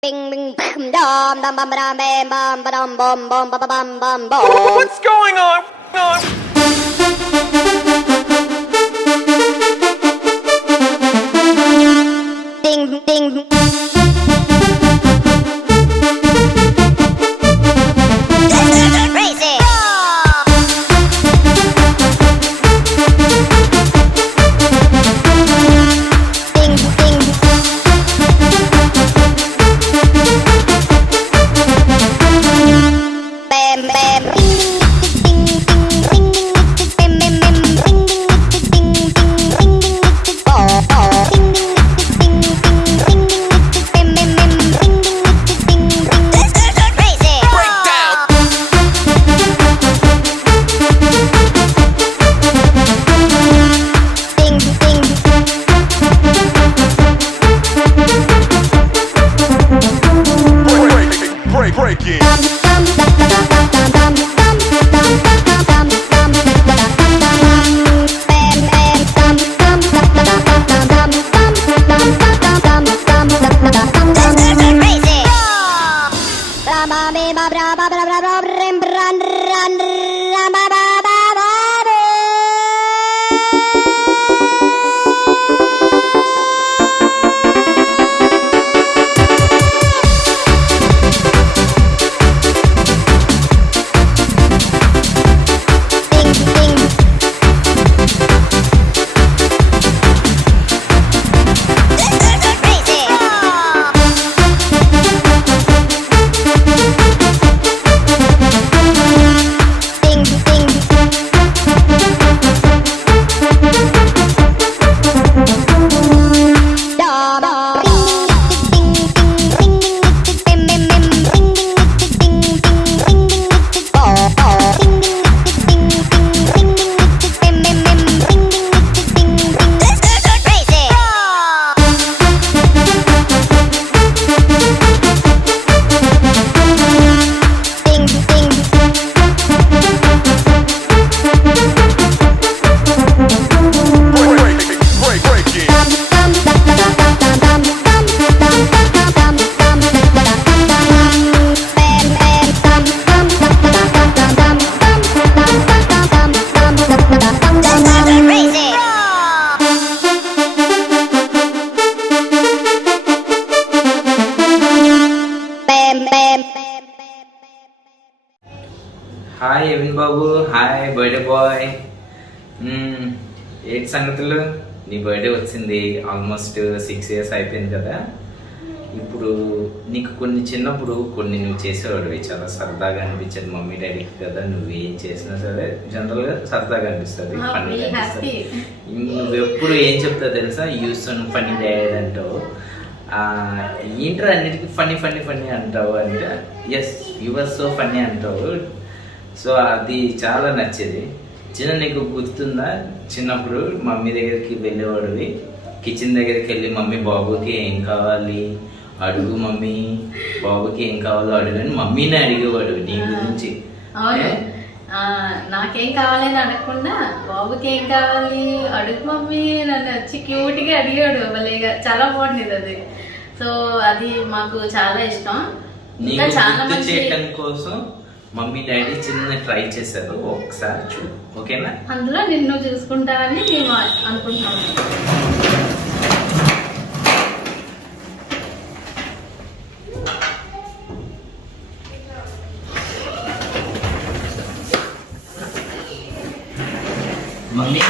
Bing bing bam dum dum bum bam bam bum bum bum bum bum bum bum bum. What's going on? Ding ding. Crazy. Ding ding. Bam bam. Ding ding ding ding ding. Bam bam bam. Ding ding ding ding ding. Ball ball. Ding ding ding ding ding. Bam bam bam. Ding ding ding ding. Crazy. Breakdown. Ding ding. Break it. Break it. Hi Evin Babu, hi birthday boy. ఏంటి సంగతులు? నీ birthday వచ్చింది, almost 6 years అయిపోయింది కదా. ఇప్పుడు నీకు చిన్నప్పుడు కొన్ని నువ్వు చేసేవాడివి, చాలా సరదాగా అనిపించేది మమ్మీ డాడీకి కదా. నువ్వు ఏం చేసినా సరే జనరల్గా సరదాగా అనిపిస్తుంది, ఫన్నీ అనిపిస్తుంది. నువ్వు ఎప్పుడు ఏం చెప్తావు తెలుసా? యూస్ ఫన్నీ డాడీ అంటావు. ఏంట్రా అన్నిటికీ ఫన్నీ ఫన్నీ ఫన్నీ అంటావు అంటే yes you are so funny అంటావు. సో అది చాలా నచ్చేది. నీకు గుర్తుందా చిన్నప్పుడు మమ్మీ దగ్గరికి వెళ్ళేవాడివి, కిచెన్ దగ్గరికి వెళ్ళి మమ్మీ బాబుకి ఏం కావాలి అడుగు, మమ్మీ బాబుకి ఏం కావాలో అడుగు అని మమ్మీనే అడిగేవాడు నీ గురించి. నాకేం కావాలని అడగకుండా బాబుకి ఏం కావాలి అడుగు మమ్మీ నన్ను వచ్చి క్యూట్గా అడిగాడు. భలేగా చాలా బాగుండేది అది. సో అది మాకు చాలా ఇష్టం. ఇంకా చాలా చేయడం కోసం మమ్మీ డాడీ చిన్న ట్రై చేశారు, ఒకసారి చూడు ఓకేనా? అందులో నిన్ను చూసుకుంటా అని మేము అనుకుంటున్నాము. మమ్మీ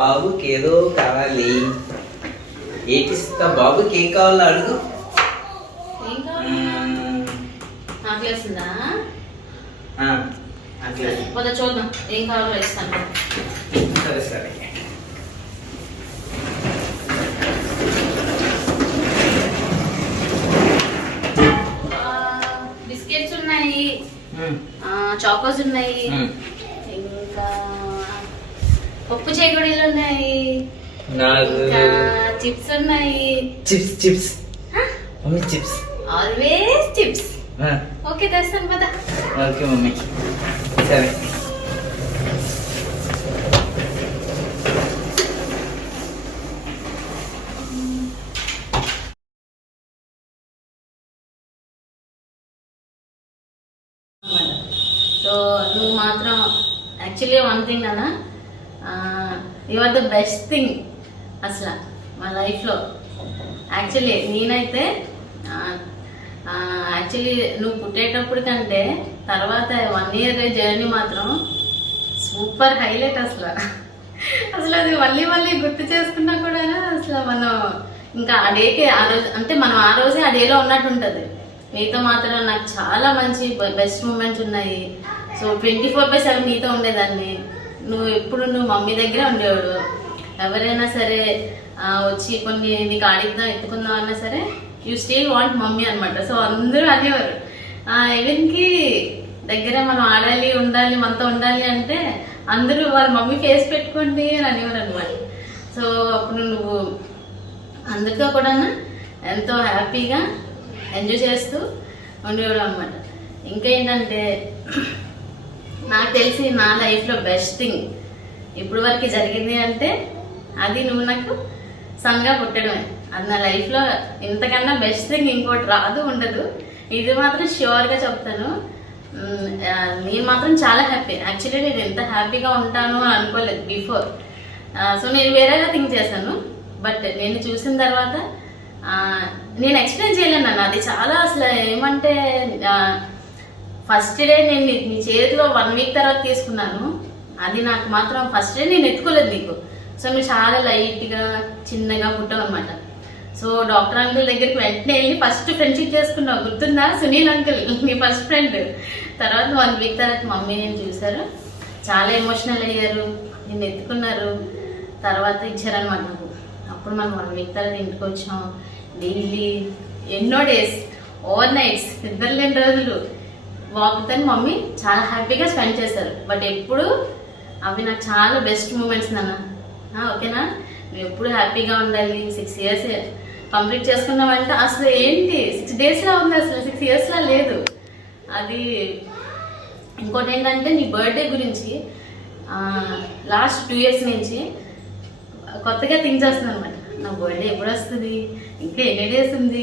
బాబుకి ఏదో కావాలి, ఏటిస్తా బాబుకి ఏం కావాలో అడుగు. ఏం కావాలి? ఆకలేస్తుందా? పద చూద్దాం ఏం కావాలో ఇస్తాను. సరే సరే. బిస్కెట్స్ ఉన్నాయి, చాకోస్ ఉన్నాయి, ఇంకా పప్పు చేగొడీలు ఉన్నాయి, ఇంకా చిప్స్ ఉన్నాయి. Chips chips mummy chips always chips. Okay తెస్తాను పద. ఓకే మమ్మీ సరే. నువ్వు మాత్రం యాక్చువల్లీ వన్ థింగ్ అన్న, you are the best thing అసలు మా లైఫ్లో. యాక్చువల్లీ నేనైతే యాక్చువల్లీ నువ్వు పుట్టేటప్పుడు కంటే తర్వాత 1 year జర్నీ మాత్రం సూపర్ హైలైట్ అసలు. అసలు అది మళ్ళీ మళ్ళీ గుర్తు చేసుకున్నా కూడా అసలు మనం ఇంకా ఆ డేకి ఆ రోజు అంటే మనం ఆ రోజే ఆ డేలో ఉన్నట్టు ఉంటుంది. నీతో మాత్రం నాకు చాలా మంచి బెస్ట్ మూమెంట్స్ ఉన్నాయి. సో 24/7 నీతో ఉండేదాన్ని. నువ్వు మమ్మీ దగ్గరే ఉండేవాడు. ఎవరైనా సరే వచ్చి కొన్ని నీకు ఆడిద్దాం ఎత్తుకుందాం అన్నా సరే యూ స్టిల్ వాంట్ మమ్మీ అనమాట. సో అందరూ అనేవారు ఈవెన్కి దగ్గర మనం ఆడాలి ఉండాలి మనతో ఉండాలి అంటే అందరూ వాళ్ళ మమ్మీ ఫేస్ పెట్టుకోండి అని అనేవారు అనమాట. సో అప్పుడు నువ్వు అందరితో కూడా ఎంతో హ్యాపీగా ఎంజాయ్ చేస్తూ ఉండేవాడు అనమాట. ఇంకేంటంటే నాకు తెలిసి నా లైఫ్లో బెస్ట్ థింగ్ ఇప్పుడు వరకు జరిగింది అంటే అది నువ్వు నాకు సన్గా పుట్టడమే. అది నా లైఫ్లో ఇంతకన్నా బెస్ట్ థింగ్ ఇంకోటి రాదు ఉండదు. ఇది మాత్రం ష్యూర్గా చెప్తాను. నేను మాత్రం చాలా హ్యాపీ. యాక్చువల్లీ నేను ఎంత హ్యాపీగా ఉంటాను అని అనుకోలేదు బిఫోర్. సో నేను వేరేలా థింక్ చేశాను. బట్ నేను చూసిన తర్వాత నేను ఎక్స్ప్లెయిన్ చేయలేను అన్న. అది చాలా అసలు ఏమంటే ఫస్ట్ డే నేను నీ చేతిలో 1 week తర్వాత తీసుకున్నాను. అది నాకు మాత్రం ఫస్ట్ డే నేను ఎత్తుకోలేదు నీకు. సో నువ్వు చాలా లైట్గా చిన్నగా పుట్టావు అనమాట. సో డాక్టర్ అంకుల్ దగ్గరికి వెంటనే వెళ్ళి ఫస్ట్ ఫ్రెండ్షిప్ చేసుకున్నావు. గుర్తుందా? సునీల్ అంకుల్ నీ ఫస్ట్ ఫ్రెండ్. తర్వాత 1 week తర్వాత మమ్మీ నేను చూశారు, చాలా ఎమోషనల్ అయ్యారు, నేను ఎత్తుకున్నారు, తర్వాత ఇచ్చారనమాట నాకు. అప్పుడు మనం 1 week తర్వాత ఇంటికి వచ్చాం. ఢిల్లీ ఎన్నో డేస్ ఓవర్ నైట్స్ నిద్ర లేని రోజులు వాకుతో మమ్మీ చాలా హ్యాపీగా స్పెండ్ చేశారు. బట్ ఎప్పుడు అవి నాకు చాలా బెస్ట్ మూమెంట్స్ నాన్న. ఓకేనా? నువ్వు ఎప్పుడు హ్యాపీగా ఉండాలి. 6 years కంప్లీట్ చేసుకున్నావంటే అసలు ఏంటి 6 daysలో ఉంది, అసలు 6 yearsలా లేదు. అది ఇంకోటి ఏంటంటే నీ బర్త్డే గురించి లాస్ట్ 2 years నుంచి కొత్తగా థింక్ చేస్తున్నాను అనమాట. నా బర్త్డే ఎప్పుడు వస్తుంది, ఇంకా ఎన్ని డేస్ ఉంది,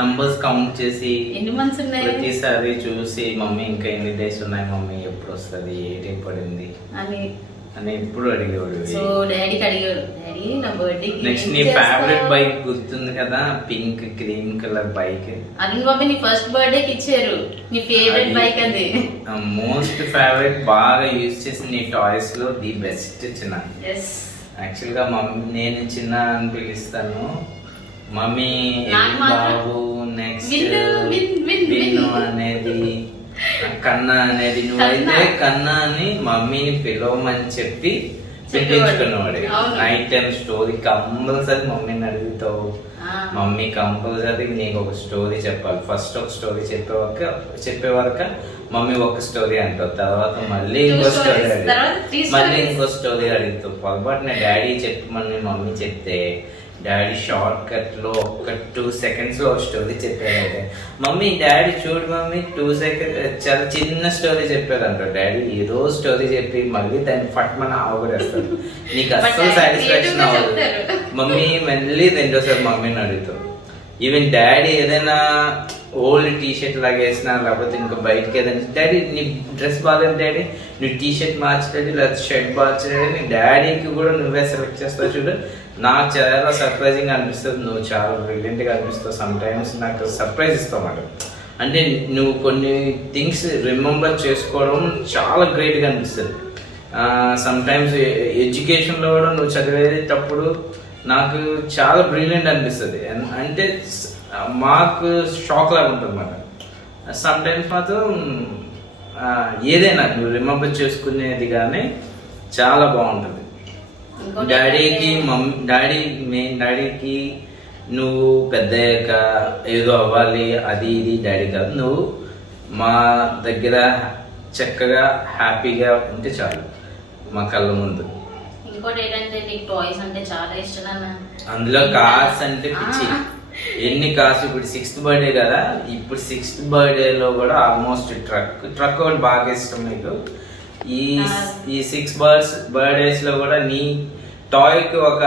నంబర్స్ కౌంట్ చేసి ఎన్ని మంత్స్ ఉన్నాయి ప్రతిసారి చూసి మమ్మీ ఇంకా ఎన్ని డేస్ ఉన్నాయి మమ్మీ ఎప్పుడు వస్తుంది ఏ డే పడింది అని ఎప్పుడు అడిగేవాడు. సో డాడీకి అడిగాడు, డాడీ నా బర్త్డే నెక్స్ట్ నీ ఫేవరెట్ బైక్ గుర్తుంది కదా, pink cream colour bike. Arun బాబు నీ ఫస్ట్ బర్త్డేకి ఇచ్చారు నీ ఫేవరెట్ బైక్. అది మోస్ట్ ఫేవరెట్, బాగా యూజ్ చేసి నీ టాయ్స్ లో ది బెస్ట్ చిన్న. యాక్చువల్ గా మమ్మీ నేను చిన్న అని పిలుస్తాను, మమ్మీ బాబు, నెక్స్ట్ విన్ను అనేది, కన్నా అనేది. నువ్వైతే కన్నా అని మమ్మీని పిలవమని చెప్పి చెప్పించుకున్నవాడు. నైట్ టైం స్టోరీ కంపల్సరీ మమ్మీని అడుగుతావు, మమ్మీ కంపల్సరీ నీకు ఒక స్టోరీ చెప్పాలి. ఫస్ట్ ఒక స్టోరీ చెప్పే వరకు మమ్మీ ఒక స్టోరీ అంటావు, తర్వాత మళ్ళీ ఇంకో స్టోరీ అడుగుతావు, మళ్ళీ ఇంకో స్టోరీ అడుగుతావు. పొరపాటున డాడీ చెప్పమని మమ్మీ చెప్తే డాడీ షార్ట్ కట్ లో ఒక 2 seconds లో స్టోరీ చెప్పాడంటే మమ్మీ డాడీ చూడు మమ్మీ 2 seconds చాలా చిన్న స్టోరీ చెప్పాడంట. డాడీ ఏదో స్టోరీ చెప్పి మళ్ళీ దాన్ని పట్టమని ఆగురేస్తాడు. నీకు అస్సలు సాటిస్ఫాక్షన్ అవ్వదు. మమ్మీ మళ్ళీ రెండోసారి మమ్మీని అడుగుతాం. ఈవెన్ డాడీ ఏదైనా ఓల్డ్ టీషర్ట్ లాగా వేసినా లేకపోతే ఇంకో బయటకి ఏదైనా, డాడీ నీ డ్రెస్ బాగాలేదు డాడీ, నువ్వు టీషర్ట్ మార్చడాడీ లేకపోతే షర్ట్ మార్చడాడీ, నీ డాడీకి కూడా నువ్వే సెలెక్ట్ చేస్తావు చూడు. నాకు చాలా సర్ప్రైజింగ్ అనిపిస్తుంది, నువ్వు చాలా బ్రిలియంట్గా అనిపిస్తావు. సమ్ టైమ్స్ నాకు సర్ప్రైజ్ ఇస్తావు అన్నమాట. అంటే నువ్వు కొన్ని థింగ్స్ రిమెంబర్ చేసుకోవడం చాలా గ్రేట్గా అనిపిస్తుంది. సమ్ టైమ్స్ ఎడ్యుకేషన్లో కూడా నువ్వు చదివేటప్పుడు నాకు చాలా బ్రిలియంట్ అనిపిస్తుంది. అంటే మాకు షాక్ లాగా ఉంటుంది అన్నమాట. సమ్ టైమ్స్ మాత్రం ఏదైనా నువ్వు రిమెంబర్ చేసుకునేది కానీ చాలా బాగుంటుంది. డాడీకి నువ్వు పెద్దయ్యాక ఏదో అవ్వాలి అది ఇది డాడీ కాదు, నువ్వు మా దగ్గర చక్కగా హ్యాపీగా ఉంటే చాలు మా కళ్ళ ముందు. ఇంకోటి ఏంటంటే నీకు టాయ్స్ అంటే చాలా ఇష్టం అన్న. అందులో కార్స్ అంటే పిచ్చి. ఎన్ని కార్స్, ఇప్పుడు 6th birthday కదా, ఇప్పుడు 6th birthday కూడా ఆల్మోస్ట్ ట్రక్ ఒకటి బాగా ఇష్టం నీకు. ఈ 6 birthdays లో కూడా నీ టాయ్కి ఒక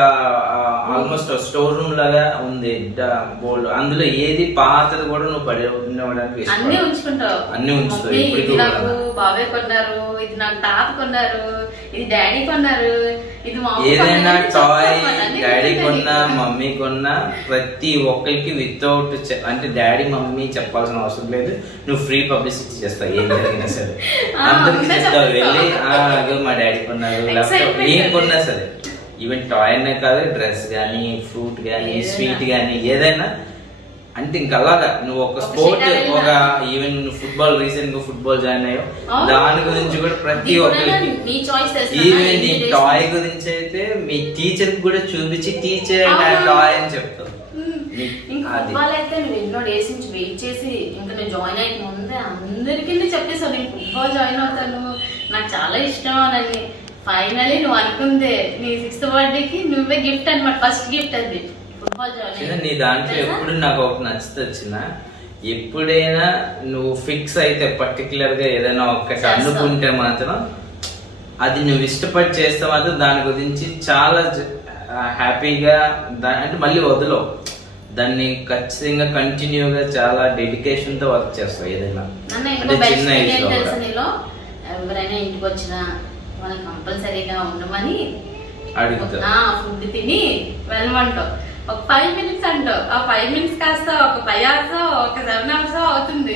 ఆల్మోస్ట్ స్టోర్ రూమ్ లాగా ఉంది బోల్డ్. అందులో ఏది పాతది కూడా నువ్వు పడి ఉండడానికి అన్ని ఉంచుకుంటావు. అన్ని ఉంచుతావు. మమ్మీ, ఇది ఇప్పటికీ నాకు కూడా. బాబాయ్ కొన్నారు, ఇది నాకు తాత కొన్నారు, ఇది డాడీ కొన్నారు, ఇది మా అమ్మ ఏదైనా కొన్నారు అని టాయ్ చెప్తాను. అన్ని డాడీ గుర్తుంటాయి కొన్నా నీకు. మమ్మీ కొన్నా ప్రతి ఒక్కరికి వితౌట్ అంటే డాడీ మమ్మీ చెప్పాల్సిన అవసరం లేదు. నువ్వు ఫ్రీ పబ్లిసిటీ చేస్తావు ఏం జరిగినా సరే. అందరికి ముందే చెప్తావు వెళ్ళి చెప్పేస్తావా? అదో మా డాడీ కొన్నారు, లేకపోతే Excitement ఏం అది. కొన్నా సరే. ఈవెన్ టాయ్ అనే కాదు, డ్రెస్ కానీ ఫ్రూట్ కానీ ఏదైనా. స్వీట్ కానీ ఏదైనా. అంటే ఇంకా అలాగా నువ్వు ఒక ఒక స్పోర్ట్ షికారు ఒక వెళ్ళినా. ఈవెన్ ఫుట్బాల్ రీసెంట్ గా ఫుట్బాల్ జాయిన్ అయ్యావు, అవును. దాని గురించి కూడా ప్రతి ఇది కూడా ఒక్కరికి మీ చాయిస్ ఈవెన్ నీ టాయ్ గురించి అయితే మీ టీచర్ కూడా చూపించి టీచర్ టాయ్ అని చెప్తావు. ఇంకా అది. ఫుట్బాల్ అయితే నువ్వు ఎన్నో డేస్ నుంచి వెయిట్ చేసి ఇంకా నువ్వు జాయిన్ అయ్యే ముందే అందరికీ చెప్పేసావు నేను ఫుట్బాల్ జాయిన్ అవుతాను, నాకు చాలా ఇష్టం అని. ఫైనలీ నువ్వు అనుకుందే నీ 6th బర్త్డేకి నువ్వే గిఫ్ట్ అన్నమాట, ఫస్ట్ గిఫ్ట్ అది ఫుట్బాల్ జాయిన్ నీ దాంట్లో ఎప్పుడు నాకు ఒకటి నచ్చుతుంది వచ్చిన, ఎప్పుడైనా నువ్వు ఫిక్స్ అయితే పర్టికులర్ గా ఏదైనా ఒక్కటి చేస్తావు. అనుకుంటే మాత్రం అది నువ్వు ఇష్టపడి చేస్తే మాత్రం దాని గురించి చాలా హ్యాపీగా అంటే మళ్ళీ వదలవు దాన్ని, ఖచ్చితంగా కంటిన్యూగా చాలా డెడికేషన్ తో వర్క్ చేస్తావు ఏదైనా. అన్న అంటే ఇంకో బెస్ట్ చిన్న థింగ్ ఏజ్ ఏం లో తెలుసు కూడా. నీలో, ఎవరైనా ఇంటికి వచ్చినా వాళ్ళు కంపల్సరీగా ఉండమని అడుగుతా. ఫుడ్ తిని వెళ్ళమంటావు. ఒక 5 minutes అంటావు, ఆ 5 minutes కాస్త ఒక 5 hours ఒక 7 hours అవుతుంది.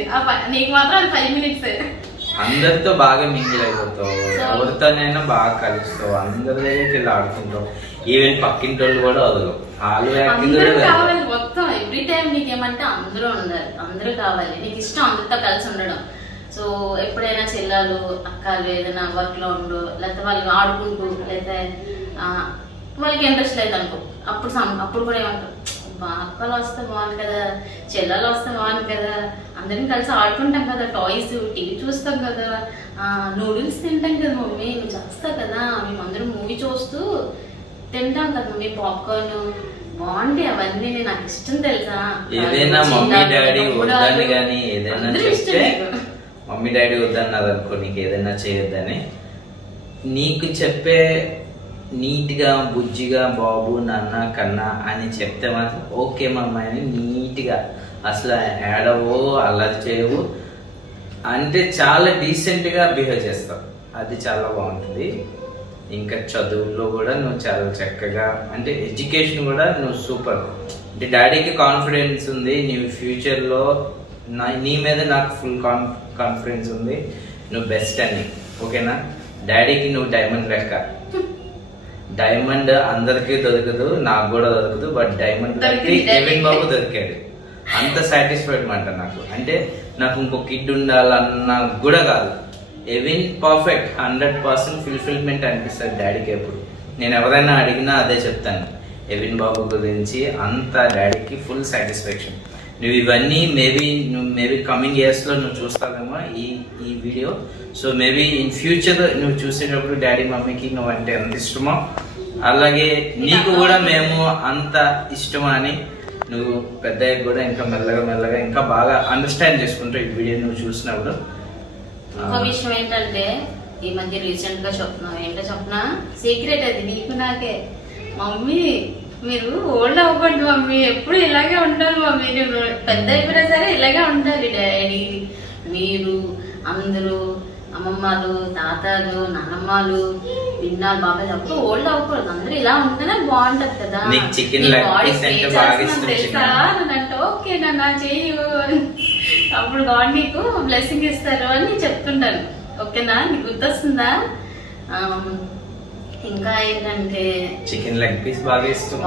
నీకు మాత్రం అది 5 minutes. అందరితో బాగా మింగిల్ అయిపోతావు, So- ఎవరితోనైనా బాగా కలుస్తావు, అందరి దగ్గరికి వెళ్ళి ఆడుకుంటావు. ఈవెన్ పక్కింటి వాళ్ళు కూడా వదలవు, వాళ్ళు అందరూ కావాలి మొత్తం ఎవ్రీ టైం. నీకేమంటే అందరూ ఉండాలి, అందరూ కావాలి, నీకు ఇష్టం అందరితో కలిసి ఉండడం. సో ఎప్పుడైనా చెల్లెలు అక్కలు ఏదైనా వర్క్ లో ఉండు, లేకపోతే వాళ్ళు ఆడుకుంటూ, లేకపోతే వాళ్ళకి ఇంట్రెస్ట్ లేదు అనుకో, అప్పుడు కూడా ఏమంటారు, అక్కలు వస్తే బాగుంది కదా, చెల్లెలు వస్తే బాగుంది కదా, అందరం కలిసి ఆడుకుంటాం కదా, టాయ్స్ టీవీ చూస్తాం కదా, నూడిల్స్ తింటాం కదా మమ్మీ, నువ్వు చేస్తావు కదా, మేమందరం మూవీ చూస్తూ తింటాం కదా మమ్మీ, పాప్కార్న్ బాగుంది, అవన్నీ నాకు ఇష్టం తెలుసా. ఏదైనా మమ్మీ డాడీ వద్దని కానీ ఏదైనా అందరూ ఇష్టం చెప్తే నీకు. మమ్మీ డాడీ వద్దన్నారు అనుకో, నీకు ఏదైనా చేయొద్దని నీకు చెప్పే నీట్గా బుజ్జిగా బాబు నాన్న కన్నా అని చెప్తే మాత్రం ఓకే మమ్మీ అని నీట్గా, అసలు ఏడవో అల్లరి చేయవు, అంటే చాలా డీసెంట్గా బిహేవ్ చేస్తావు. అది చాలా బాగుంటుంది. ఇంకా చదువులో కూడా నువ్వు చాలా చక్కగా, అంటే ఎడ్యుకేషన్ కూడా నువ్వు సూపర్. అంటే డాడీకి కాన్ఫిడెన్స్ ఉంది నీ ఫ్యూచర్లో, నీ మీద నాకు ఫుల్ కాన్ఫిడెన్స్ ఉంది, నువ్వు బెస్ట్ అని. ఓకేనా? డాడీకి నువ్వు డైమండ్ లెక్క. డైమండ్ అందరికీ దొరకదు, నాకు కూడా దొరకదు, బట్ డైమండ్ ఎవిన్ బాబు దొరికాడు. అంత సాటిస్ఫైడ్ మాట నాకు. అంటే నాకు ఇంకో కిడ్ ఉండాలన్నా కూడా కాదు, ఎవిన్ పర్ఫెక్ట్ 100% ఫుల్ఫిల్మెంట్ అనిపిస్తుంది డాడీకి. ఎప్పుడు నేను ఎవరైనా అడిగినా అదే చెప్తాను, ఎవిన్ బాబు గురించి అంత డాడీకి ఫుల్ సాటిస్ఫాక్షన్. నువ్వు ఇవన్నీ మేబీ కమింగ్ ఇయర్స్లో నువ్వు చూస్తావేమో ఈ video. So maybe in future నువ్వు చూసేటప్పుడు డాడీ మమ్మీకి నువ్వు అంటే ఎంత ఇష్టమో, అలాగే నీకు కూడా మేము అంత ఇష్టమా అని నువ్వు పెద్ద కూడా ఇంకా మెల్లగా ఇంకా బాగా అండర్స్టాండ్ చేసుకుంటావు ఈ వీడియో నువ్వు చూసినప్పుడు. ఇంకో విషయం ఏంటంటే, ఈ మధ్య రీసెంట్ గా చెప్పిన సీక్రెట్ అది నీకు నాకే. మమ్మీ మీరు ఓల్డ్ అవ్వకండి మమ్మీ, ఎప్పుడు ఇలాగే ఉండాలి మమ్మీ, నేను పెద్ద అయిపోయినా సరే ఇలాగే ఉండాలి డాడీ, మీరు అందరూ అమ్మమ్మలు తాతలు నానమ్మలు పిన్నాలు బాబాయ్ అప్పుడు ఓల్డ్ అవ్వకూడదు, అందరూ ఇలా ఉంటేనే బాగుంటది కదా. నీకు chicken leg piece అంటే బాగా ఇష్టం తెలుసా అంటే ఓకే నాన్న చెయ్యు అప్పుడు గాడ్ నీకు బ్లెస్సింగ్ ఇస్తారు అని చెప్తుంటాను. ఓకేనా? నీకు గుర్తొస్తుందా? ఇంకా ఏంటంటే చికెన్ లెగ్ పీస్ బాగా ఇష్టం.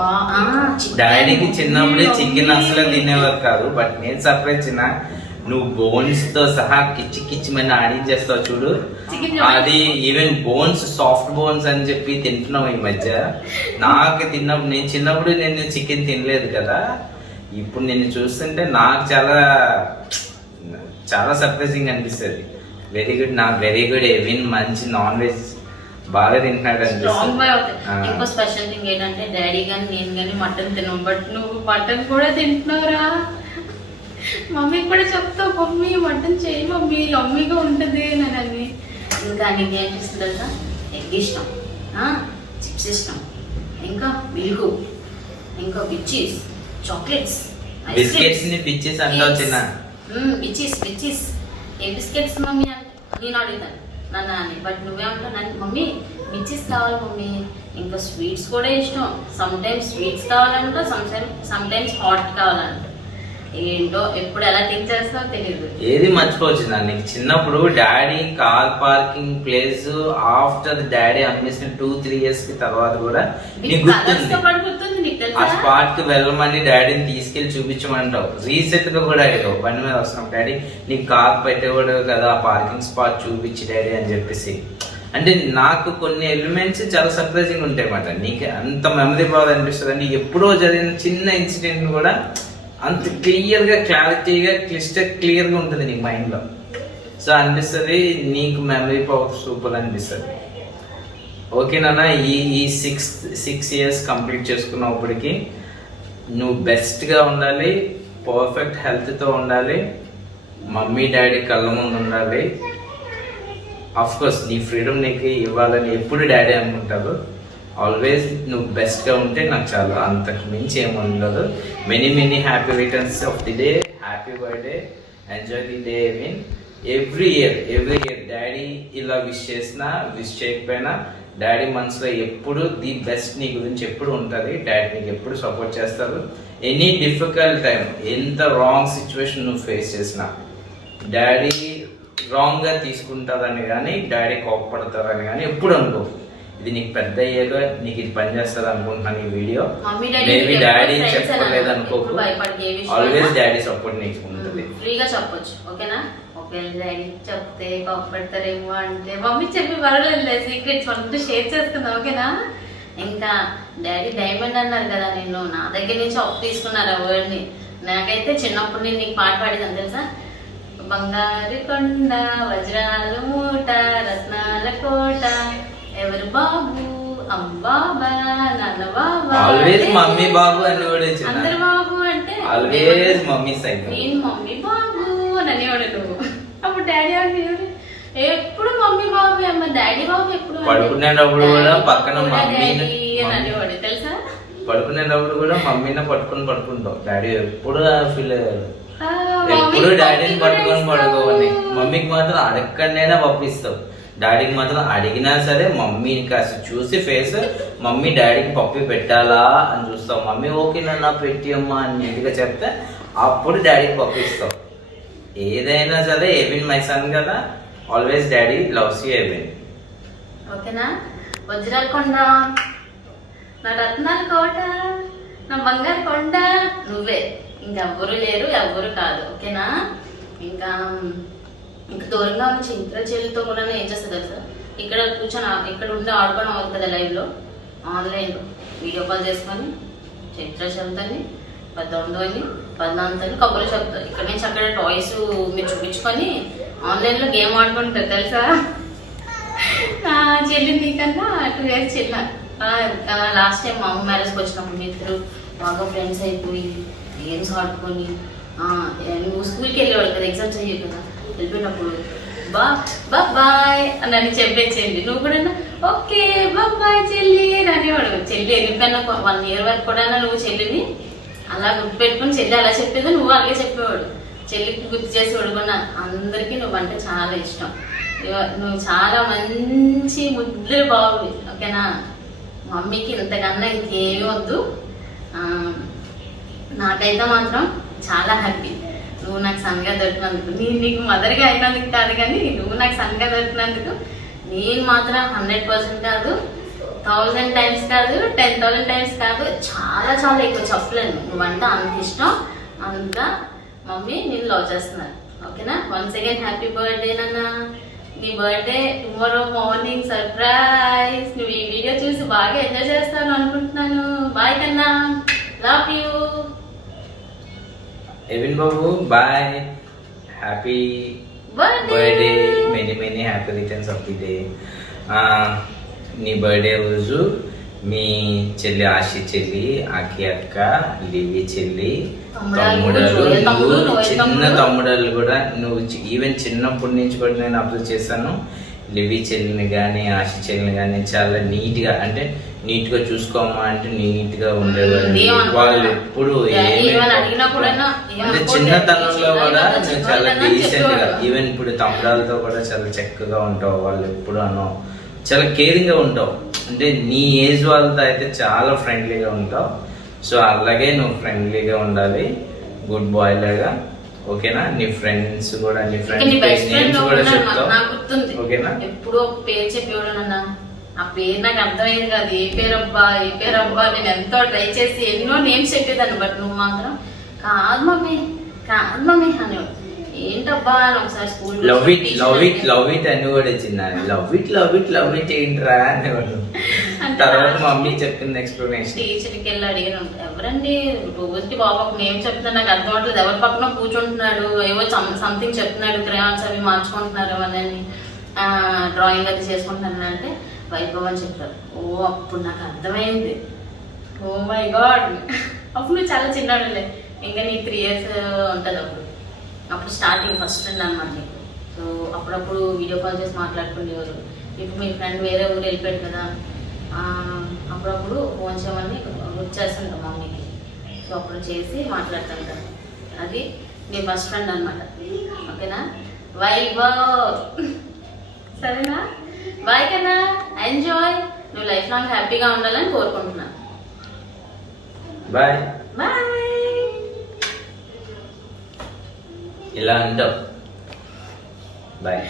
chicken. డాడీకి చిన్నప్పుడు చికెన్ మమ్మీ. అసలు తినేవారు కాదు, బట్ నేను సర్ప్రైజ్ చిన్న నువ్వు బోన్స్ తో సహా కిచ్చి మన ఆడించేస్తావు చూడు. Chicken అది ఈవెన్ బోన్స్ సాఫ్ట్ బోన్స్ అని చెప్పి తింటున్నావు ఈ మధ్య. నాకు తిన్నప్పుడు, నేను చిన్నప్పుడు నేను చికెన్ తినలేదు కదా, ఇప్పుడు నేను చూస్తుంటే నాకు చాలా సర్ప్రైజింగ్ అనిపిస్తుంది. వెరీ గుడ్ ఎవిన్ మంచి నాన్ వెజ్ బాగా తింటున్నాడు స్ట్రాంగ్ బాయ్ అవుతాయి. అనిపిస్తుంది. ఇంకో స్పెషల్ థింగ్ ఏంటంటే డాడీ కానీ నేను కానీ మటన్ తిన్నాం, బట్ నువ్వు మటన్ కూడా తింటున్నారా? మమ్మీకి కూడా చెప్తావు మమ్మీ మటన్ చేయి మమ్మీ అమ్మీగా ఉంటుంది నేనని. ఇంకా నీకు ఏం ఇష్టం తెలుసా? ఎగ్ ఇష్టం, చిప్స్ ఇష్టం, ఇంకా మిల్క్, ఇంకా బిచ్చీస్, చాక్లెట్స్, బిస్కెట్స్ ని పిచ్చేసి అంటావు చిన్న. బిచ్చీస్ ఏ బిస్కెట్స్ మమ్మీ నేను అడుగుతాను నాన్న అని, బట్ నువ్వేమంటావు నన్ను మమ్మీ బిచ్చీస్ కావాలి మమ్మీ. ఇంకా స్వీట్స్ కూడా ఇష్టం, సమ్ టైమ్స్ స్వీట్స్ కావాలంట, సమ్ టైమ్స్ హాట్ కావాలంట. ఏంటో ఎప్పుడు ఎలా థింక్ చేస్తావో తెలియదు. ఏది మర్చిపోవచ్చు నీకు చిన్నప్పుడు daddy car parking place after daddy అమ్మేసిన 2-3 years కి తర్వాత కూడా నీకు గుర్తుంది నీకు ఆ తెలుసా? స్పాట్ కి వెళ్ళమని డాడీని తీసుకెళ్లి చూపించమంటావు. రీసెంట్ గా కూడా అడిగావు బండి మీద వస్తాం డాడీ నీకు కార్ పెట్టేవాడు కదా పార్కింగ్ స్పాట్ చూపించి డాడీ అని చెప్పేసి. అంటే నాకు కొన్ని ఎలిమెంట్స్ చాలా సర్ప్రైజింగ్ ఉంటాయి అన్నమాట. నీకు అంత మెమరీ బాగా అనిపిస్తుంది అంటే ఎప్పుడో జరిగిన చిన్న ఇన్సిడెంట్ కూడా అంత క్లియర్గా క్లారిటీగా క్లియర్గా ఉంటుంది నీకు మైండ్లో. సో అనిపిస్తుంది నీకు మెమరీ పవర్ సూపర్ అనిపిస్తుంది. ఓకేనా? ఈ 6 years కంప్లీట్ చేసుకున్నప్పటికీ నువ్వు బెస్ట్గా ఉండాలి, పర్ఫెక్ట్ హెల్త్తో ఉండాలి, మమ్మీ డాడీ కళ్ళ ముందు ఉండాలి. కోర్స్ నీ ఫ్రీడమ్ నీకు ఇవ్వాలని ఎప్పుడు డాడీ అనుకుంటారు. ఆల్వేస్ నువ్వు బెస్ట్గా ఉంటే నాకు చాలు, అంతకు మించి ఏమి ఉండదు. Many happy returns of the day, happy birthday, enjoy the day. Every year daddy ఇలా విష్ చేసినా విష్ చేయకపోయినా డాడీ మనసులో ఎప్పుడు ది బెస్ట్ నీ గురించి ఎప్పుడు ఉంటుంది. డాడీ నీకు ఎప్పుడు సపోర్ట్ చేస్తారు. ఎనీ డిఫికల్ట్ టైం, ఎంత రాంగ్ సిచ్యువేషన్ నువ్వు ఫేస్ చేసినా డాడీ రాంగ్గా తీసుకుంటారని కానీ డాడీ కోపపడతారని కానీ ఎప్పుడు అనుకో. ఇది నీకు పెద్ద అయ్యాక నీకు ఇది పనిచేస్తుంది అనుకుంటున్నాను ఈ వీడియో. మేబీ డాడీ చెప్పలేదు అనుకోకు, ఆల్వేస్ డాడీ సపోర్ట్ నీకు ఉంటుంది. ఫ్రీగా చెప్పొచ్చు ఓకేనా? ఒకవేళ డాడీ చెప్తే కోపడతారేమో అంటే మమ్మీ చెప్పి పర్వాలేదు, సీక్రెట్స్ మనతో షేర్ చేస్తున్నా ఓకేనా? ఇంకా డాడీ డైమండ్ అన్నారు కదా, నిన్ను నా దగ్గర నుంచి అప్పు తీసుకున్నారు ఆ వర్డ్ని. నాకైతే చిన్నప్పుడు నేను నీకు పాట పాడేదాన్ని తెలుసా? బంగారు కొండ వజ్రాలు మూట రత్నాల కోట ఎవరు బాబు అమ్మాబా నాన్న బాబా, ఆల్వేస్ మమ్మీ బాబు అని అందరు బాబు అంటే ఆల్వేస్ మమ్మీ సైడ్ నేను మమ్మీ బాబు అని అనేవాడు నువ్వు. అప్పుడు డాడీ అంటే ఎప్పుడు మమ్మీ బాబు అమ్మ డాడీ బాబు ఎప్పుడు పడుకునేటప్పుడు కూడా పక్కన డాడీ అని అనేవాడు తెలుసా? పడుకునేటప్పుడు కూడా మమ్మీని పట్టుకుంటావు. డాడీ ఎప్పుడు ఫీల్ అయ్యారు, ఎప్పుడు డాడీని పట్టుకొని పడుకోవాలి. మమ్మీకి మాత్రం అడగండినైనా పంపిస్తావు, డాడీకి మాత్రం అడిగినా సరే మమ్మీని కాస్త చూసి ఫేస్ మమ్మీ డాడీకి పప్పి పెట్టాలా అని చూస్తావు. మమ్మీ ఓకే నన్ను పెట్టి అమ్మా అని నీట్గా చెప్తే అప్పుడు డాడీకి పంపిస్తావు. ఏదైనా సరే ఎవిన్ మై సన్ కదా, always daddy loves you Evin. ఓకేనా? వజ్రాల కొండ నా రత్నాల కోట నా బంగారు కొండ నువ్వే, ఇంకెవ్వరు లేరు ఎవ్వరు కాదు ఓకేనా? ఇంకా దూరంగా ఉన్న చింత్ర చెల్లితో కూడా ఏం చేస్తుంది తెలుసా? ఇక్కడ కూర్చొని ఇక్కడ ఉండి ఆడుకొని అవుతుంది కదా లైవ్లో ఆన్లైన్లో వీడియో కాల్ చేసుకొని చింత్ర చెల్లితోని పెద్దోని పద్నాలుగుతోని కబుర్లు చెప్తారు. ఇక్కడ నుంచి అక్కడ టాయ్స్ మీరు చూపించుకొని ఆన్లైన్లో గేమ్ ఆడుకుంటారు తెలుసా? చెల్లి నీకన్నా 2 years చెల్ల. లాస్ట్ టైం మా అమ్మ మ్యారేజ్కి వచ్చినప్పుడు మీ ఇద్దరు బాగా ఫ్రెండ్స్ అయిపోయి గేమ్స్ ఆడుకొని నువ్వు స్కూల్కి వెళ్ళేవాడు కదా, ఎగ్జామ్స్ అయ్యావు కదా, వెళ్ళిపోయినప్పుడు బాయ్ అని చెప్పేసేయండి. నువ్వు కూడా ఓకే బాయ్ చెల్లి అని అనేవాడు. చెల్లి ఎందుకన్నా 1 year వరకు కూడా నువ్వు చెల్లిని అలా గుర్తుపెట్టుకొని చెల్లి అలా చెప్పేది, నువ్వు అలాగే చెప్పేవాడు. చెల్లికి గుర్తు చేసి పడుకున్నా అందరికీ నువ్వంటే చాలా ఇష్టం. నువ్వు చాలా మంచి ముద్దులు బాగుంది ఓకేనా? మమ్మీకి ఇంతకన్నా ఇంకేమీ వద్దు. నాకైతే మాత్రం చాలా హ్యాపీ నువ్వు నాకు సన్గా దొరికినందుకు. నేను నీకు మదర్గా అయినందుకు కాదు కానీ నువ్వు నాకు సన్గా దొరికినందుకు నేను మాత్రం 100% కాదు, 1000 times కాదు, 10,000 times కాదు, చాలా చాలా ఎక్కువ చెప్పలేను. నువ్వంటే అంత ఇష్టం, అంత మమ్మీ నేను లవ్ చేస్తున్నారు ఓకేనా? వన్స్ అగైన్ హ్యాపీ బర్త్డే నాన్న. నీ బర్త్డే టుమారో మార్నింగ్ సర్ప్రైజ్. నువ్వు ఈ వీడియో చూసి బాగా ఎంజాయ్ చేస్తాను అనుకుంటున్నాను. బాయ్ కన్నా, లవ్ యూ. ఎవిన్ బాబు bye, happy birthday, many happy returns of the day. నీ బర్త్డే రోజు మీ చెల్లి ఆశి చెల్లి, ఆకి అక్క, లివి చెల్లి, తమ్ముడలు, చిన్న తమ్ముడలు కూడా నువ్వు ఈవెన్ చిన్నప్పటి నుంచి కూడా నేను అబ్జర్వ్ చేశాను. లివి చెల్లిని కానీ ఆశ చెల్లిని కానీ చాలా నీట్గా అంటే నీట్గా చూసుకోమ్మా అంటే నీట్గా ఉండేవారు. వాళ్ళు ఎప్పుడు అంటే చిన్నతనంలో కూడా నేను చాలా డీసెంట్గా, ఈవెన్ ఇప్పుడు తమ్ముడాలతో కూడా చాలా చక్కగా ఉంటావు. వాళ్ళు ఎప్పుడు అనో చాలా కేరింగ్గా ఉంటావు. అంటే నీ ఏజ్ వాళ్ళతో అయితే చాలా ఫ్రెండ్లీగా ఉంటావు. సో అలాగే నువ్వు ఫ్రెండ్లీగా ఉండాలి, గుడ్ బాయ్ లాగా. ఓకేనా? నీ ఫ్రెండ్స్ కూడా నీ ఫ్రెండ్స్ నేమ్స్ కూడా చెప్తావు. ఓకేనా? ఎప్పుడు పేరు చెప్పేవాళ్ళన్నా ఆ పేరు నాకు అర్థమయ్యేది కాదు. ఏ పేరు అబ్బా నేను ఎంతో ట్రై చేసి ఎన్నో నేమ్స్ చెప్పేదాన్ని. బట్ నువ్వు మాత్రం కాదు మమ్మీ అనేవాడు. ఏంటబ్బా అని ఒకసారి స్కూల్ లవ్ ఇట్ అని కూడా వచ్చింది. లవ్ ఇట్ ఏంట్రా అనేవాడు. తర్వాత మమ్మీ చెప్పింది ఎక్స్ప్లెనేషన్. టీచర్కి వెళ్ళి అడిగాను, ఎవరండి రోజుకి బాబు ఒక నేమ్ చెప్తున్నా నాకు అర్థం అవ్వట్లేదు, ఎవరి పక్కన కూర్చుంటున్నాడు, ఏవో సంథింగ్ చెప్తున్నాడు, క్రేయాన్స్ అవి మార్చుకుంటున్నారు అని, డ్రాయింగ్ అది చేసుకుంటున్నాను అంటే వైభవ్ అని చెప్పారు. ఓ అప్పుడు నాకు అర్థమైంది. ఓ మై గాడ్, అప్పుడు నువ్వు చాలా చిన్నాడులే, ఇంకా నీకు 3 years ఉంటుంది. అప్పుడు స్టార్టింగ్ ఫస్ట్ ఫ్రెండ్ అనమాట. సో అప్పుడప్పుడు వీడియో కాల్ చేసి మాట్లాడుకునేవారు. ఇప్పుడు మీ ఫ్రెండ్ వేరే ఊరు వెళ్ళిపోయాడు కదా, అప్పుడప్పుడు ఫోన్ చేయమని వచ్చేస్తుంటాం మమ్మీకి. సో అప్పుడు చేసి మాట్లాడుతుంటాను. అది మీ ఫస్ట్ ఫ్రెండ్ అనమాట. ఓకేనా? వైభవ్, సరేనా? బాయ్ కన్నా, ఎంజాయ్. నువ్వు లైఫ్ లాంగ్ హ్యాపీగా ఉండాలని కోరుకుంటున్నాను. Bye bye. ఇలా అంటావు. బాయ్.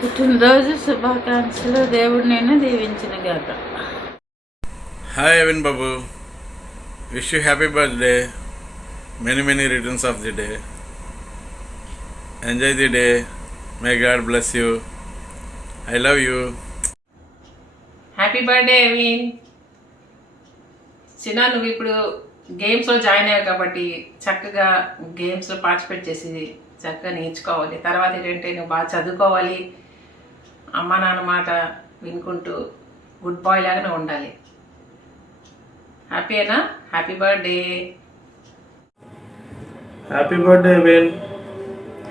పుట్టినరోజు శుభాకాంక్షలు. దేవుడు నేను దీవించిన గాక. హాయ్ అవిన్ బాబు, wish you happy birthday, many returns of the day, enjoy the day, may God bless you, I love you. Happy birthday Evan. చిన్న నువ్వు ఇప్పుడు గేమ్స్లో జాయిన్ అయ్యావు కాబట్టి చక్కగా గేమ్స్లో పార్టిసిపేట్ చేసి చక్కగా నేర్చుకోవాలి. తర్వాత ఏంటంటే నువ్వు బాగా చదువుకోవాలి, అమ్మ నాన్న మాట వినుకుంటూ గుడ్ బాయ్ లాగానే ఉండాలి. హ్యాపీనా? Happy birthday. Happy birthday Evan.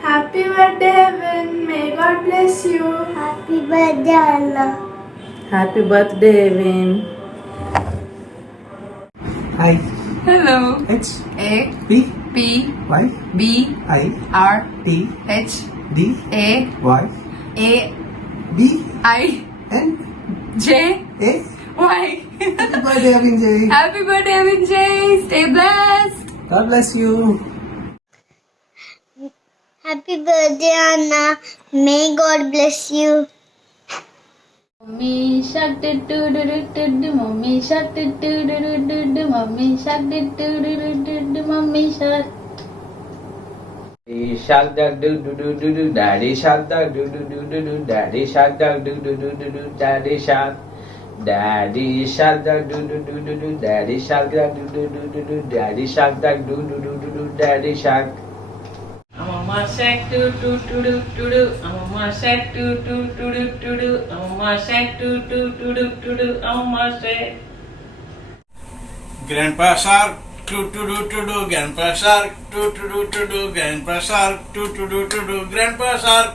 Happy birthday, Evan. May God bless you. Happy birthday, Anna. Happy birthday, Evan. Hi. Hello. H A P P Y B I R T H D A Y A B I N J A. Y. Happy birthday, Avin Jay. Happy birthday, Evan J. Stay blessed. God bless you. Happy birthday, Anna. May God bless you. Mummy shock do mummy shock do mummy shock do mummy shock. Shark duck do do do do do, daddy shark duck do do do do do, daddy shark duck do do do do do, daddy shark duck do do do do do, daddy shark duck do do do do do, daddy shark duck do do do do do, daddy shark. అమ్మమ్మ shark do do do do do do, అమ్మమ్మ shark do do do do do do, అమ్మమ్మ shark do do do do do do, అమ్మమ్మ shark. Grandpa Shark, do do do do do, Grandpa Shark, do do do do do, Grandpa Shark, do do do do do, Grandpa Shark,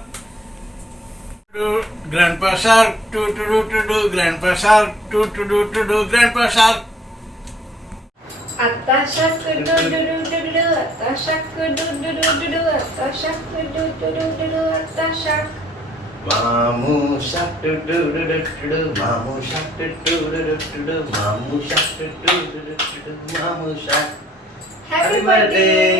do Grandpa Shark, do do do do do, Grandpa Shark, do do do do do, Grandpa Shark. Atta shark do do do do do, atta shark do do do do do, atta shark do do do do do, atta shark. Mamu shark do do do do do, Mamu shark do do do do do, Mamu shark do do do do, Mamu shark. Happy birthday.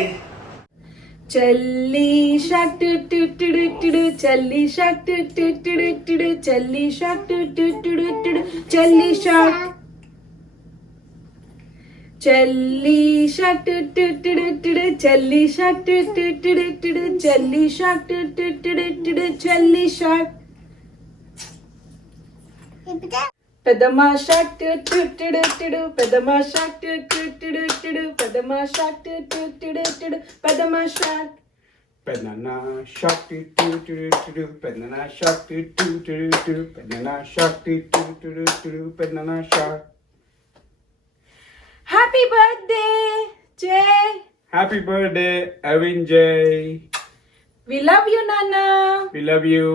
Challi shark do do do do do, Challi shark do do do do do, Challi shark do do do do, Challi shark. Challi shark do do do do, Challi shark do do do do, Challi shark do do do do, Challi shark. Pedama shark do do do do, Pedama shark do do do do, Pedama shark do do do do, Pedama shark. Banana shark do do do do, banana shark do do do do, banana shark do do do do, banana shark. Happy birthday, Jay. Happy birthday, Avin Jay. We love you నాన్న. We love you.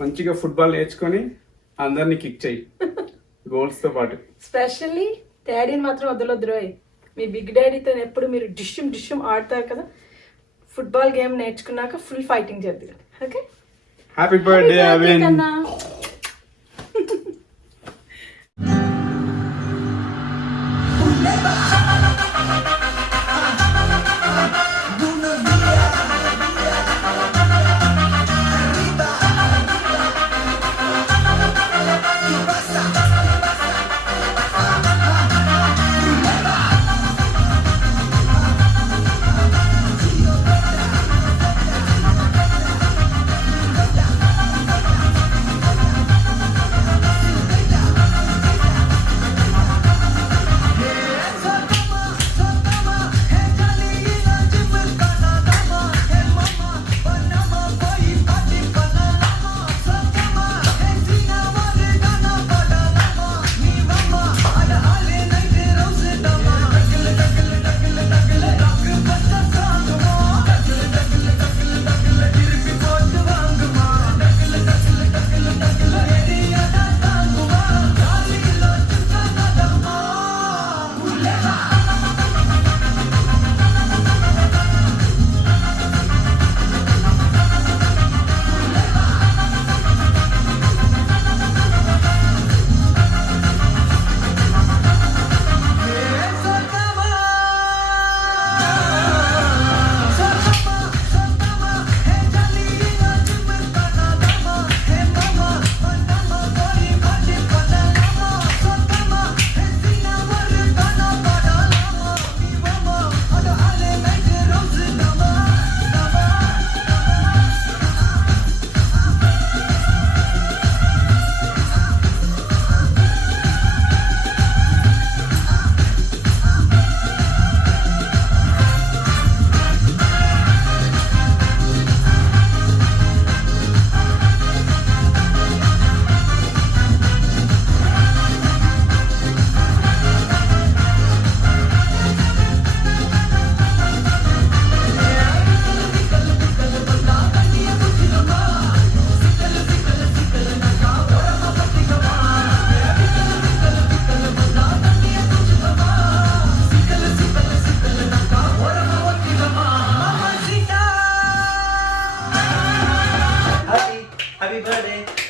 మంచిగా football నేర్చుకొని అందరినీ kick చేయి గోల్స్తో పాటు. Specially డాడీని మాత్రం వదలొద్దురోయ్. మీ big డాడీతో ఎప్పుడు మీరు డిష్యం ఆడతారు కదా. ఫుట్బాల్ గేమ్ నేర్చుకున్నాక ఫుల్ ఫైటింగ్ చేద్దాం. ఓకే. Happy birthday Evan. కన్నా.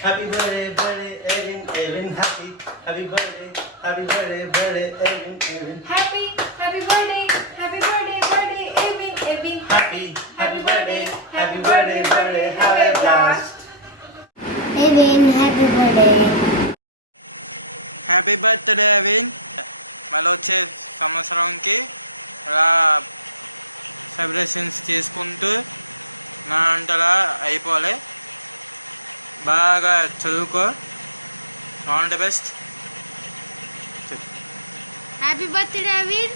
Happy birthday, Evan, happy birthday, Evan. Happy birthday, Evan. Happy birthday, have a blast. Evan, happy birthday. Happy birthday Evan. మళ్ళీ వచ్చే సంవత్సరంకి ఇలా సెలబ్రేషన్స్ చేసుకుంటూ నా అంతలా అయిపోలే. బాగా చదువుకో. All the best. Happy birthday Evan.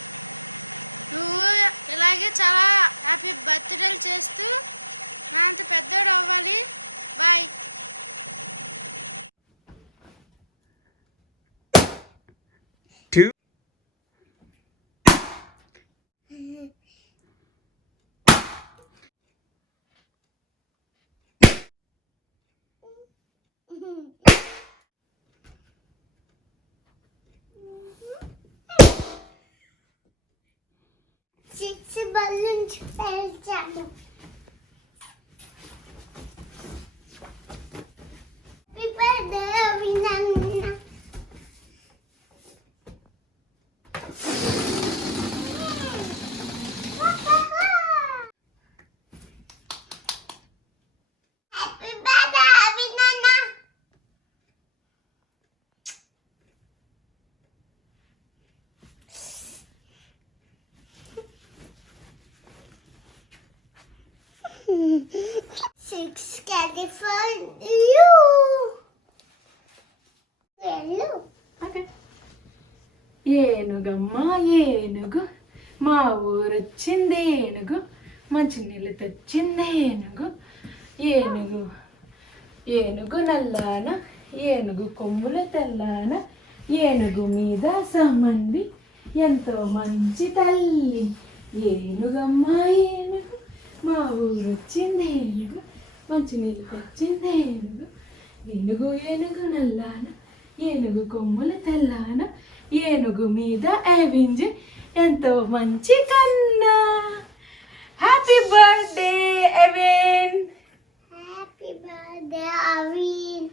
నువ్వు ఇలాగే చాలా హ్యాపీ బర్త్డేలు చేస్తూ నా అంత పెద్దోడు అవ్వాలి. బాయ్. చిక్స్ బలూన్స్ పేల్చాము. హ్యాపీ బర్త్డే అవినన్న. హ్యాపీ బర్త్డే అవినన్న. Six California. Hello. ఏనుగమ్మా ఏనుగు, మా ఊరొచ్చింది ఏనుగు, మంచినీళ్ళు తెచ్చింది ఏనుగు. ఏనుగు ఏనుగు నల్లాన, ఏనుగు కొమ్ముల తెల్లాన, ఏనుగు మీద సమంది ఎంతో మంచి తల్లి. ఏనుగమ్మా ఏనుగు, మా ఊరు వచ్చింది ఏనుగు మంచినీళ్ళు తెచ్చింది ఏనుగు ఏనుగు ఏనుగు నల్లాన ఏనుగు కొమ్ములు తెల్లాన ఏనుగు మీద ఏవింజి ఎంతో మంచి కన్నా. Happy birthday Evan. Happy birthday Evan.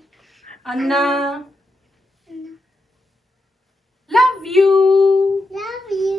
అన్నా లవ్ యూ. Love you.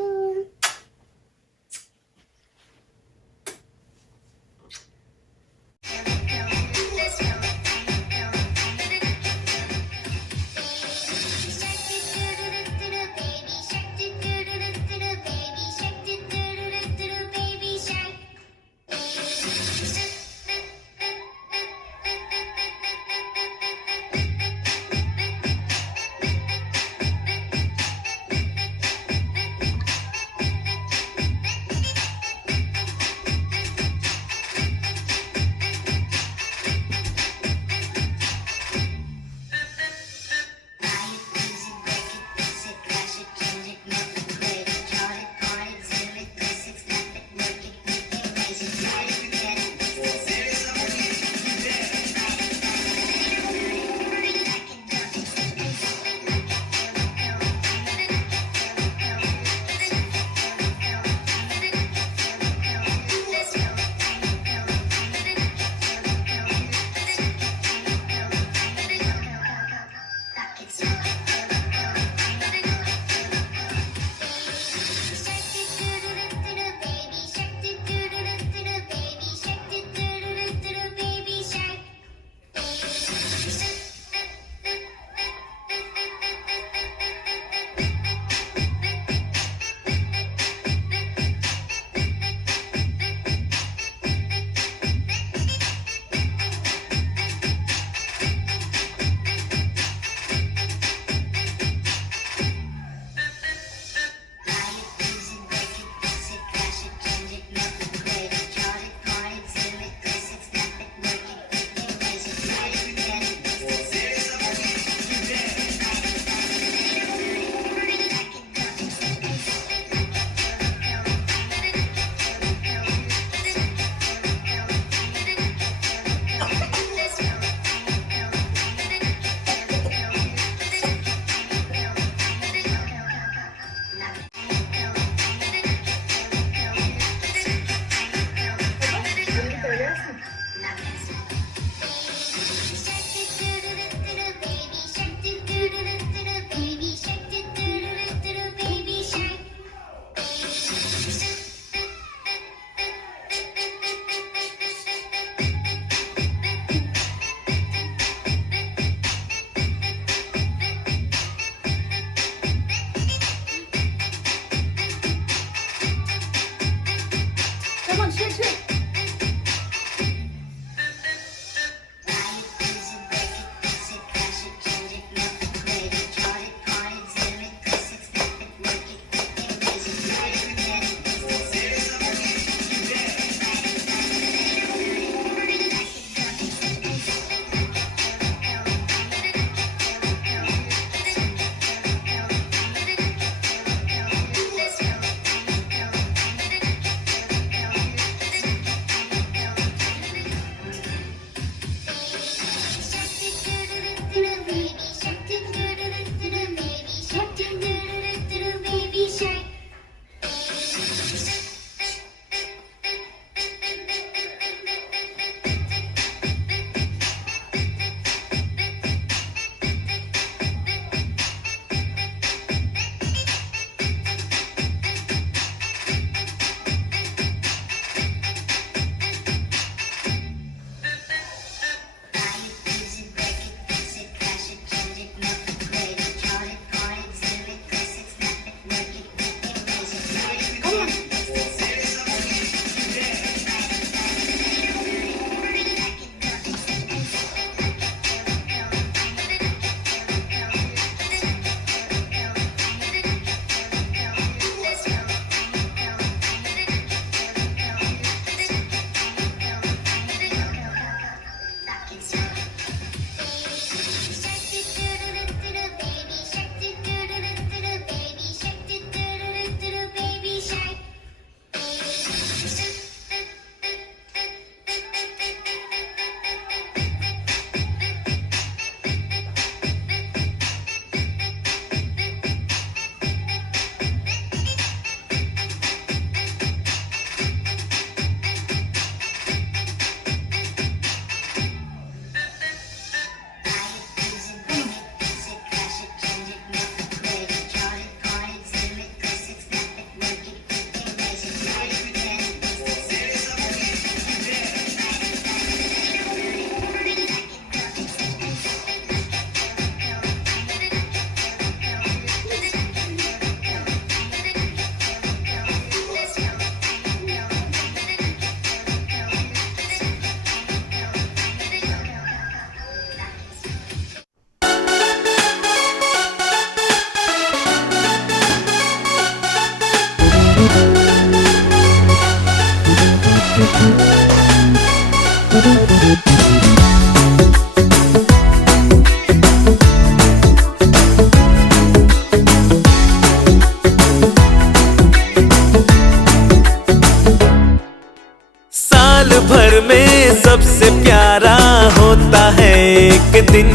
साल भर में सबसे प्यारा होता है एक दिन,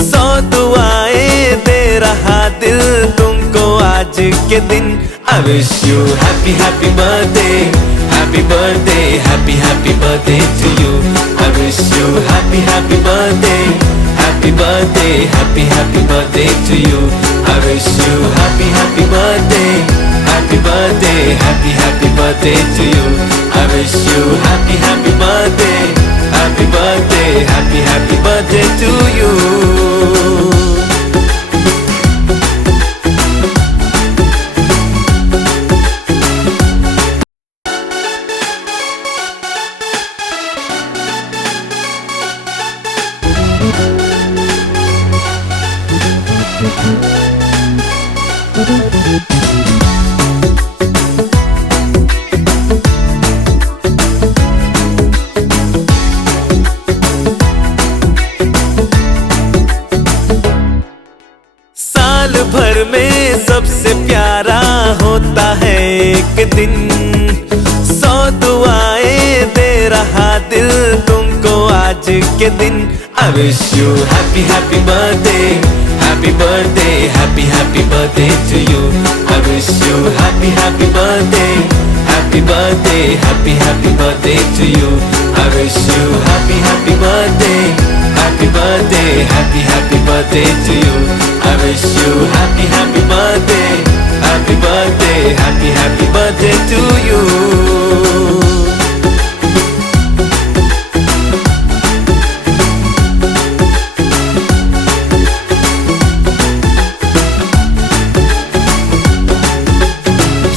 100 दुआएं दे रहा दिल तुमको आज के दिन। I wish you happy happy birthday, happy birthday, happy happy birthday to you. I wish you happy happy birthday, happy birthday, happy happy birthday to you. I wish you happy happy birthday, happy birthday, happy happy birthday to you. I wish you happy happy birthday, happy birthday, happy happy birthday to you. साल भर में सबसे प्यारा होता है एक दिन, 100 दुआएं दे रहा दिल तुमको आज के दिन। I wish you happy happy birthday, happy birthday, happy happy birthday to you. I wish you happy happy birthday, happy birthday, happy happy birthday to you. I wish you happy happy birthday, happy birthday, happy happy birthday to you. I wish you happy happy birthday, happy birthday, happy happy birthday to you.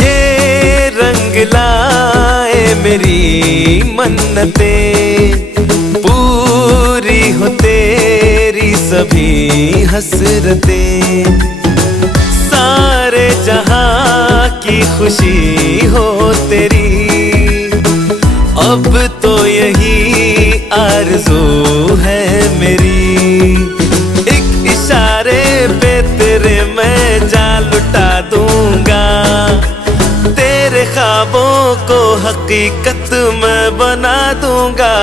ये रंग लाए मेरी मन्नतें, पूरी हो तेरी सभी हसरतें, सारे जहां की खुशी हो तेरी, अब तो यही आरज़ू है मेरी। एक इशारे पे तेरे मैं जान लुटा दूंगा, तेरे ख्वाबों को हकीकत मैं बना दूंगा।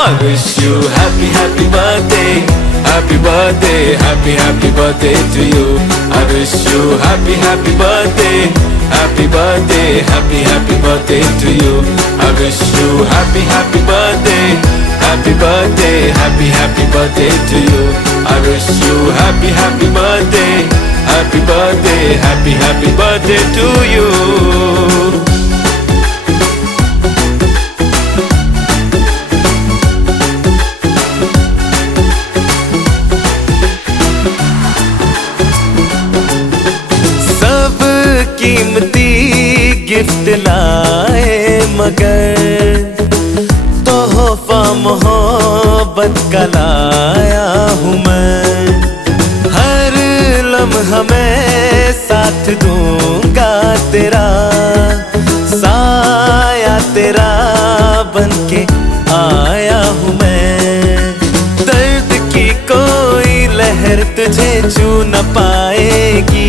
I wish you happy happy birthday, happy birthday, happy happy birthday to you. I wish you happy happy birthday, happy birthday, happy happy birthday to you. I wish you happy happy birthday, happy birthday, happy happy birthday to you. I wish you happy happy birthday, happy birthday, happy happy birthday to you. कीमती gift लाए मगर तोहफा मोहब्बत का लाया हूँ मैं। हर लम्हा मैं साथ दूंगा तेरा, साया तेरा बनके आया हूँ मैं। दर्द की कोई लहर तुझे छू न पाएगी,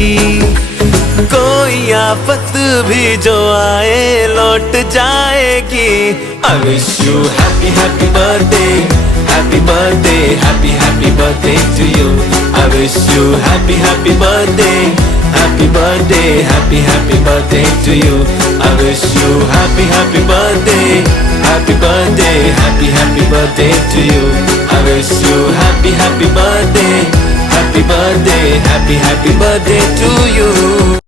कोई आफत भी जो आए लौट जाएगी। I wish you happy happy birthday, happy birthday, happy happy birthday to you. I wish you happy happy birthday, happy birthday, happy happy birthday to you. I wish you happy happy birthday, happy birthday,